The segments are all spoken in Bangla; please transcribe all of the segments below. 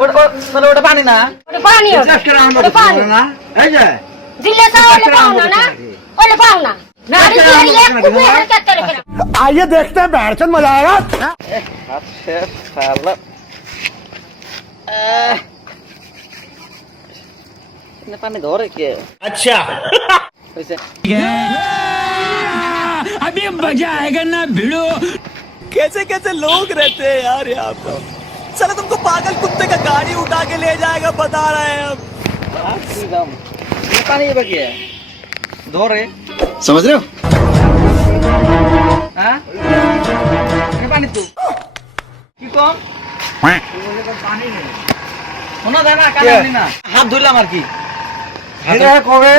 তাহলে ওটা পানি না, ওটা পানি ওটা পানি না এই যে দিলে সাওলে পাও না ওলে পাও না নারী দিয়ে এক কুপে হারকত করে ফেলা आइए देखते हैं बैठचंद मजा आएगा আচ্ছা শালা না পানি ধরে কে अच्छा হইছে अभी मजा आएगा ना भिड़ो। कैसे कैसे लोग रहते हैं यार यहाँ पर साला तुमको पागल कुत्ते का गाड़ी उठा के ले जाएगा बता रहे हैं हम একদম ये पानी ये बगिए ধরে समझ रहे हो হ্যাঁ ये पानी তো কি কম पानी नहीं শোনা যায় না কানে না হাত ধুইলাম আর কি এটা কবে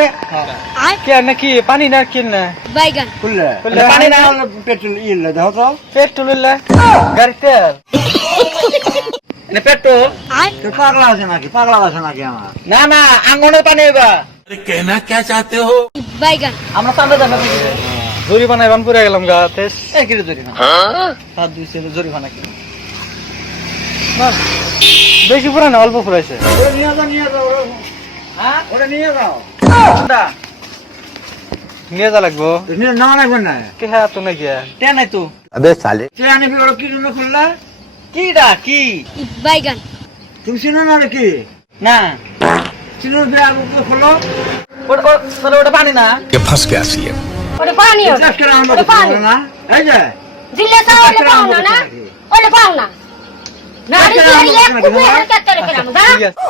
কে নাকি পানি না কি না বাইগান খুললে পানি না পেট্রোল ইলে দেখো তো পেট্রোল না গাড়ি তেল না পেট্রোল তো পাগলা আছে নাকি আমার না না আঙ্গনের পানি হইবা कहना क्या चाहते हो? বাইগান আমরা সামনে যাবো জরিমানা এবার পুরে গেলাম গা তেজ এই কিরে জরিমানা হাত ধুইছে জরিমানা কি বেশি পুরা না অল্প পুরাইছে ওরে নিয়ে যাও হ্যাঁ ওরে নিয়ে যাও কোনটা নিয়ে যা লাগবো তো নিয়ে না লাগবে না কে হ্যাঁ তো নাকি তে নাই তো সে আনি ফির কি জন্য খুললা কিডা কি বাইগান তুমি চিনো না নাকি না চিনো ফির আগে খোলো তাহলে ওটা পানি না ये फंस गया सीएम। ওটা পানি ওটা পানি না এই যে দিলে সাওলে পাও না ওলে পাও না নারী দিয়ে এক কুপে হারকত করে ফেলা ঠিক আছে